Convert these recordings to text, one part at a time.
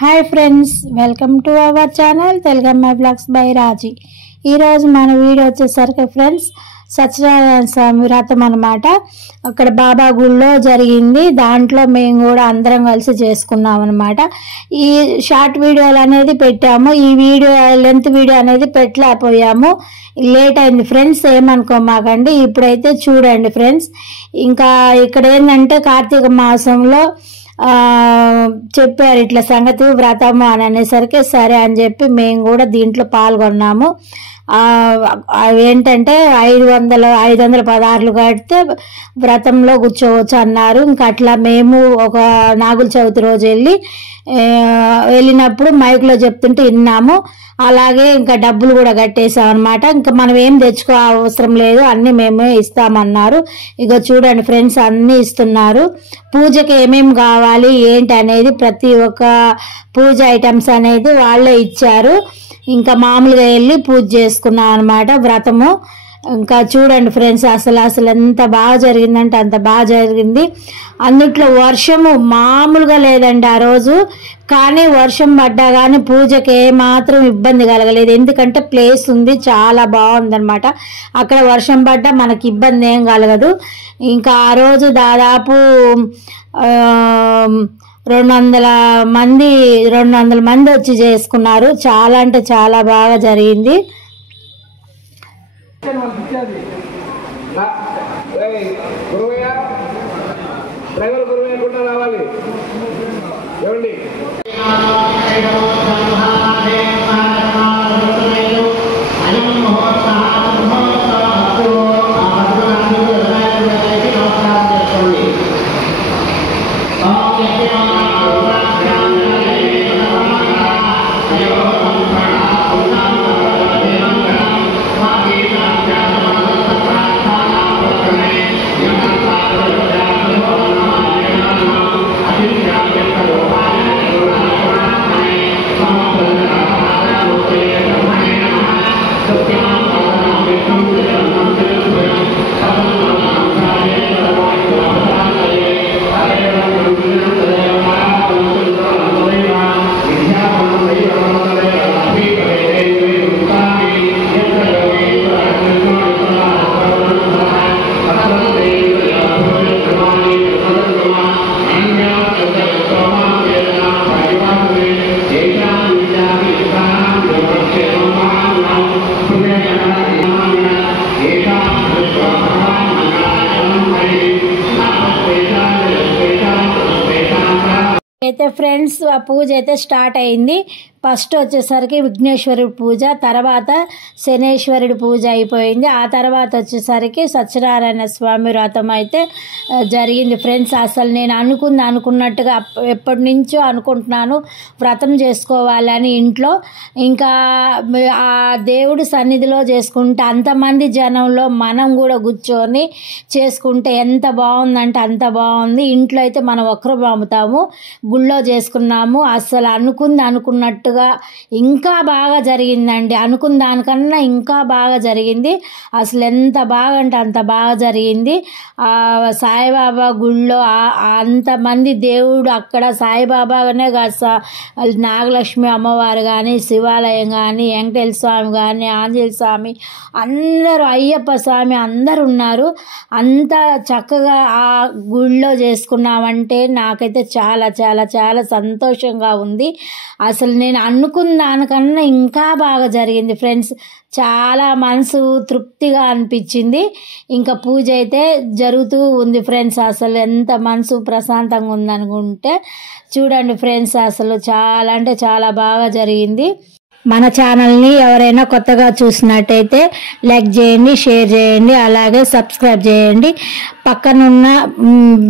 Hi friends, welcome to our channel Telugamma blogs by Raji. ఈరోజు మన video వచ్చేసరికి ఫ్రెండ్స్ సత్యనారాయణ స్వామి వ్రతం అనమాట. అక్కడ బాబా గుళ్ళో జరిగింది. దాంట్లో మేము కూడా అందరం కలిసి చేసుకున్నాం అనమాట. ఈ షార్ట్ వీడియోలు అనేది పెట్టాము. ఈ వీడియో లెంత్ వీడియో అనేది పెట్టలేకపోయాము, లేట్ అయింది ఫ్రెండ్స్, ఏమనుకోమాకండి. ఇప్పుడైతే చూడండి ఫ్రెండ్స్. ఇంకా ఇక్కడ ఏంటంటే కార్తీక మాసంలో చెప్పారు ఇట్లా సంగతి వ్రతము అని అనేసరికి సరే అని చెప్పి మేము కూడా దీంట్లో పాల్గొన్నాము. ఏంటంటే 500 పదార్లు కడితే వ్రతంలో కూర్చోవచ్చు అన్నారు. ఇంకా అట్లా మేము ఒక నాగుల చవితి రోజు వెళ్ళినప్పుడు మైక్లో చెప్తుంటే విన్నాము. అలాగే ఇంకా డబ్బులు కూడా కట్టేసాం అనమాట. ఇంకా మనం ఏం తెచ్చుకో అవసరం లేదు, అన్నీ మేమే ఇస్తామన్నారు. ఇక చూడండి ఫ్రెండ్స్, అన్నీ ఇస్తున్నారు. పూజకి ఏమేమి కావాలి ఏంటి అనేది ప్రతి ఒక్క పూజ ఐటమ్స్ అనేది వాళ్ళే ఇచ్చారు. ఇంకా మామూలుగా వెళ్ళి పూజ చేసుకున్నాం అనమాట వ్రతము. ఇంకా చూడండి ఫ్రెండ్స్, అసలు ఎంత బాగా జరిగిందంటే అంత బాగా జరిగింది. అందుట్లో వర్షము మామూలుగా లేదండి ఆ రోజు. కానీ వర్షం పడ్డా కానీ పూజకి ఏమాత్రం ఇబ్బంది కలగలేదు. ఎందుకంటే ప్లేస్ ఉంది, చాలా బాగుందనమాట. అక్కడ వర్షం పడ్డా మనకి ఇబ్బంది ఏం కలగదు. ఇంకా ఆ రోజు దాదాపు 200 మంది వచ్చి చేసుకున్నారు. చాలా అంటే చాలా బాగా జరిగింది. డ్రైవర్ గురువు కూడా రావాలి. ఏమండి అయితే ఫ్రెండ్స్ ఆ పూజ అయితే స్టార్ట్ అయింది. ఫస్ట్ వచ్చేసరికి విఘ్నేశ్వరుడి పూజ, తర్వాత శనేశ్వరుడి పూజ అయిపోయింది. ఆ తర్వాత వచ్చేసరికి సత్యనారాయణ స్వామి వ్రతం అయితే జరిగింది ఫ్రెండ్స్. అసలు నేను అనుకున్నట్టుగా ఎప్పటి నుంచో అనుకుంటున్నాను వ్రతం చేసుకోవాలని ఇంట్లో. ఇంకా ఆ దేవుడి సన్నిధిలో చేసుకుంటే అంతమంది జనంలో మనం కూడా కూర్చొని చేసుకుంటే ఎంత బాగుందంటే అంత బాగుంది. ఇంట్లో అయితే మనం ఒక్కరు పంపుతాము, గుళ్ళో చేసుకున్నాము. అసలు అనుకున్నట్టుగా ఇంకా బాగా జరిగిందండి. అనుకున్న దానికన్నా ఇంకా బాగా జరిగింది. అసలు ఎంత బాగా అంటే అంత బాగా జరిగింది. సాయిబాబా గుళ్ళో అంతమంది దేవుడు అక్కడ సాయిబాబానే కాదు, నాగలక్ష్మి అమ్మవారు కానీ, శివాలయం కానీ, వెంకటేశ్వర స్వామి కానీ, ఆంజనేయ స్వామి, అందరూ, అయ్యప్ప స్వామి అందరు ఉన్నారు. అంత చక్కగా ఆ గుళ్ళో చేసుకున్నామంటే నాకైతే చాలా చాలా చాలా సంతోషంగా ఉంది. అసలు నేను అనుకున్న దానికన్నా ఇంకా బాగా జరిగింది ఫ్రెండ్స్. చాలా మనసు తృప్తిగా అనిపించింది. ఇంకా పూజ అయితే జరుగుతూ ఉంది ఫ్రెండ్స్. అసలు ఎంత మనసు ప్రశాంతంగా ఉందనుకుంటే చూడండి ఫ్రెండ్స్, అసలు చాలా అంటే చాలా బాగా జరిగింది. మన ఛానల్ని ఎవరైనా కొత్తగా చూసినట్టయితే లైక్ చేయండి, షేర్ చేయండి, అలాగే సబ్స్క్రైబ్ చేయండి. పక్కనున్న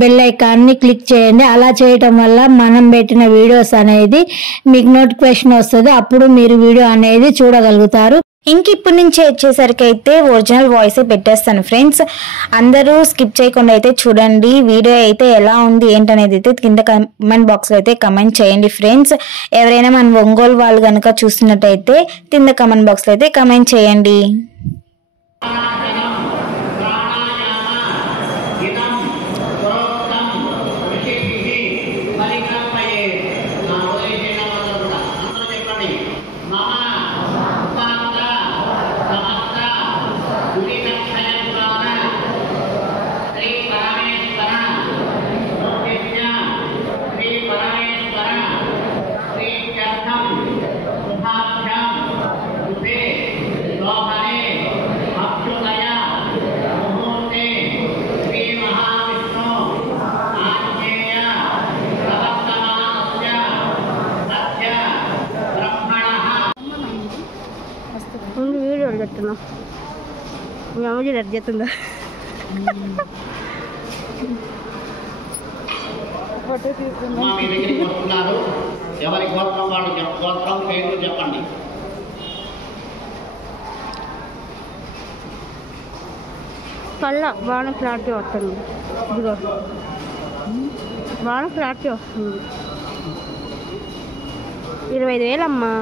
బెల్ ఐకాన్ని క్లిక్ చేయండి. అలా చేయటం వల్ల మనం పెట్టిన వీడియోస్ అనేది మీకు నోటిఫికేషన్ వస్తుంది. అప్పుడు మీరు వీడియో అనేది చూడగలుగుతారు. ఇంక ఇప్పటి నుంచి వచ్చేసరికి అయితే ఒరిజినల్ వాయిస్ పెట్టేస్తాను ఫ్రెండ్స్. అందరూ స్కిప్ చేయకుండా అయితే చూడండి. వీడియో అయితే ఎలా ఉంది ఏంటనేది అయితే కింద కమెంట్ బాక్స్లో అయితే కమెంట్ చేయండి ఫ్రెండ్స్. ఎవరైనా మన ఒంగోలు వాళ్ళు కనుక చూస్తున్నట్టయితే కింద కమెంట్ బాక్స్లో అయితే కమెంట్ చేయండి. అంటున్నావు? మీ అమ్మ చూడ ఎట్లా చేస్తుందా? ఫోటో తీసుకున్నా. మీ దగ్గరికి వస్తున్నారు. ఎవరి గోత్రం వాళ్ళు గోత్రం పేరు చెప్పండి. కళ్ళ బాగా క్లారిటీ వస్తుంది. ఇదిగో బాగా క్లారిటీ వస్తుంది. 25,000 అమ్మా.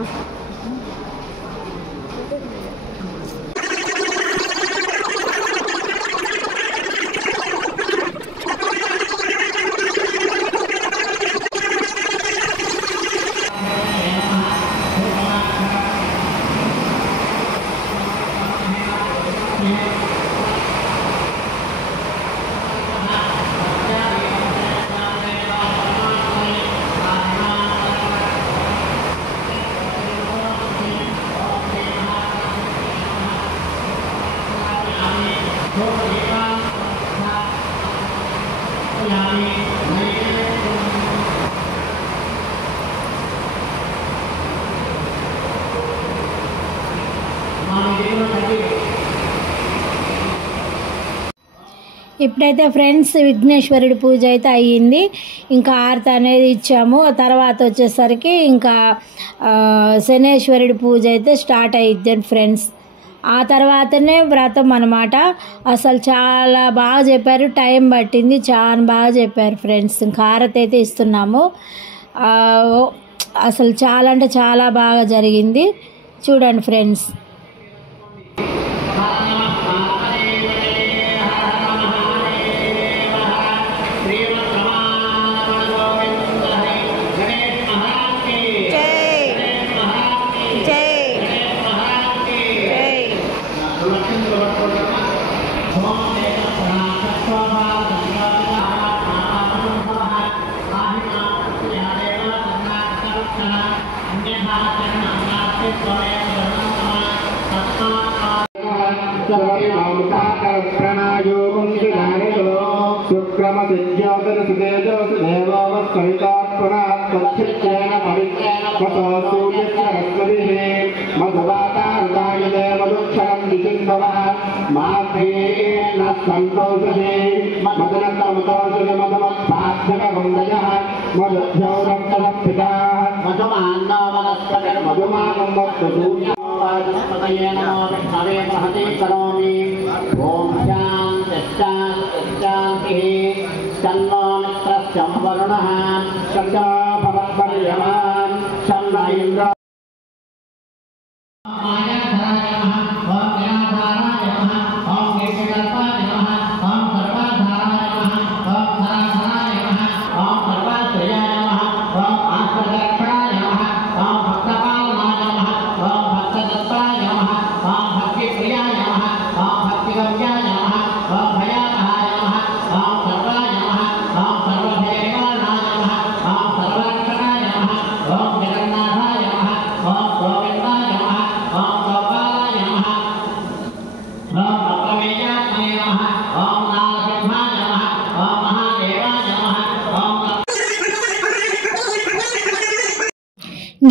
ఇప్పుడైతే ఫ్రెండ్స్ విఘ్నేశ్వరుడి పూజ అయితే అయ్యింది. ఇంకా హారతి అనేది ఇచ్చాము. తర్వాత వచ్చేసరికి ఇంకా శనేశ్వరుడి పూజ అయితే స్టార్ట్ అయ్యిద్ది ఫ్రెండ్స్. ఆ తర్వాతనే వ్రతం అన్నమాట. అసలు చాలా బాగా చెప్పారు, టైం పట్టింది, చాలా బాగా చెప్పారు ఫ్రెండ్స్. ఇంకా హారతి అయితే ఇస్తున్నాము. అసలు చాలా అంటే చాలా బాగా జరిగింది. చూడండి ఫ్రెండ్స్.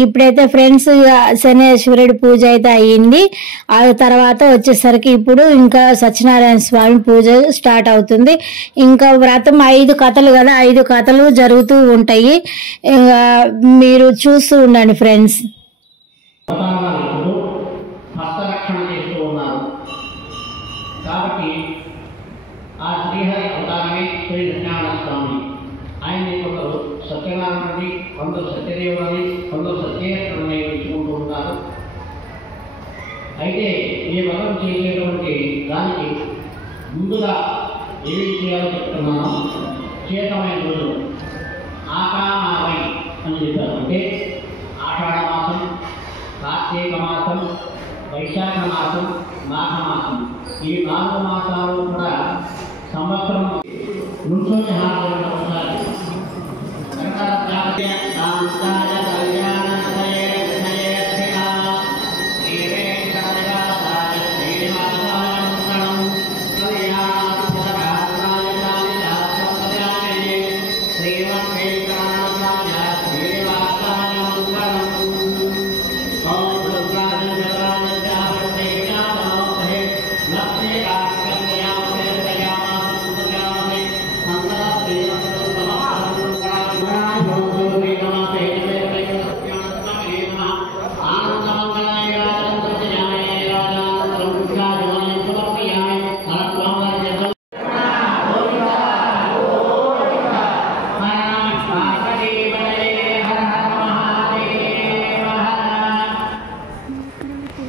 ఇప్పుడైతే ఫ్రెండ్స్ శనేశ్వరుడి పూజ అయితే అయ్యింది. ఆ తర్వాత వచ్చేసరికి ఇప్పుడు ఇంకా సత్యనారాయణ స్వామి పూజ స్టార్ట్ అవుతుంది. ఇంకా వ్రతం 5 కథలు కదా, 5 కథలు జరుగుతూ ఉంటాయి. మీరు చూస్తూ ఉండండి ఫ్రెండ్స్. హస్తరక్షణ చేస్తూ ఉన్నారు కాబట్టి ఆ శ్రీహరి అవతారమే శ్రీ సత్యనారాయణ స్వామి. ఆయన్ని కొందరు సత్యనారాయణని, కొందరు సత్యదేవులని, కొందరు సత్యేశ్వరుని ఇచ్చుకుంటూ ఉంటారు. అయితే ఈ వ్రతం చేసేటువంటి దానికి ముందుగా ఏమి చేయాలో చెప్తున్నాను. చేతమైన రోజులు ఆకామావై అని చెప్పారు. అంటే ఆషాఢ మాసం, కార్తీక మాసం, వైశాఖ మాసం, మాఘమాసం, ఈ 4 మాసాలు కూడా సంవత్సరం నుంచొని హాజరు ఒకసారి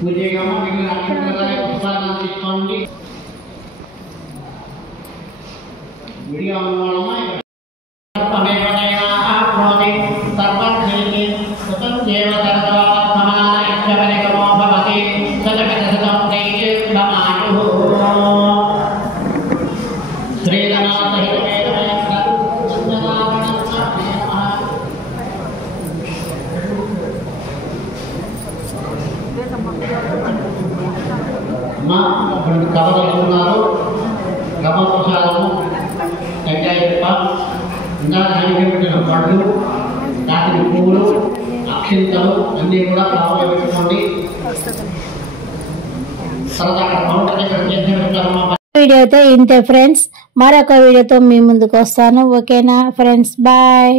పూజేయమ్మ మిగిలిన అక్షంతరాల పుష్పాలను తీసుకోండి. విడిగా ఉన్నవాళ్ళమ్మ కవదలున్నారు గమపశాలను గంగాయప్ప ఇంకా పెట్టిన పళ్ళు రాత్రి పువ్వులు అక్షింతలు అన్నీ కూడా కావాలి పెట్టుకోండి. సరదాగా కౌంటర్ దగ్గర చేసిన వీడియో అయితే ఇంతే ఫ్రెండ్స్. మరొక వీడియోతో మీ ముందుకు వస్తాను. ఓకేనా ఫ్రెండ్స్, బాయ్.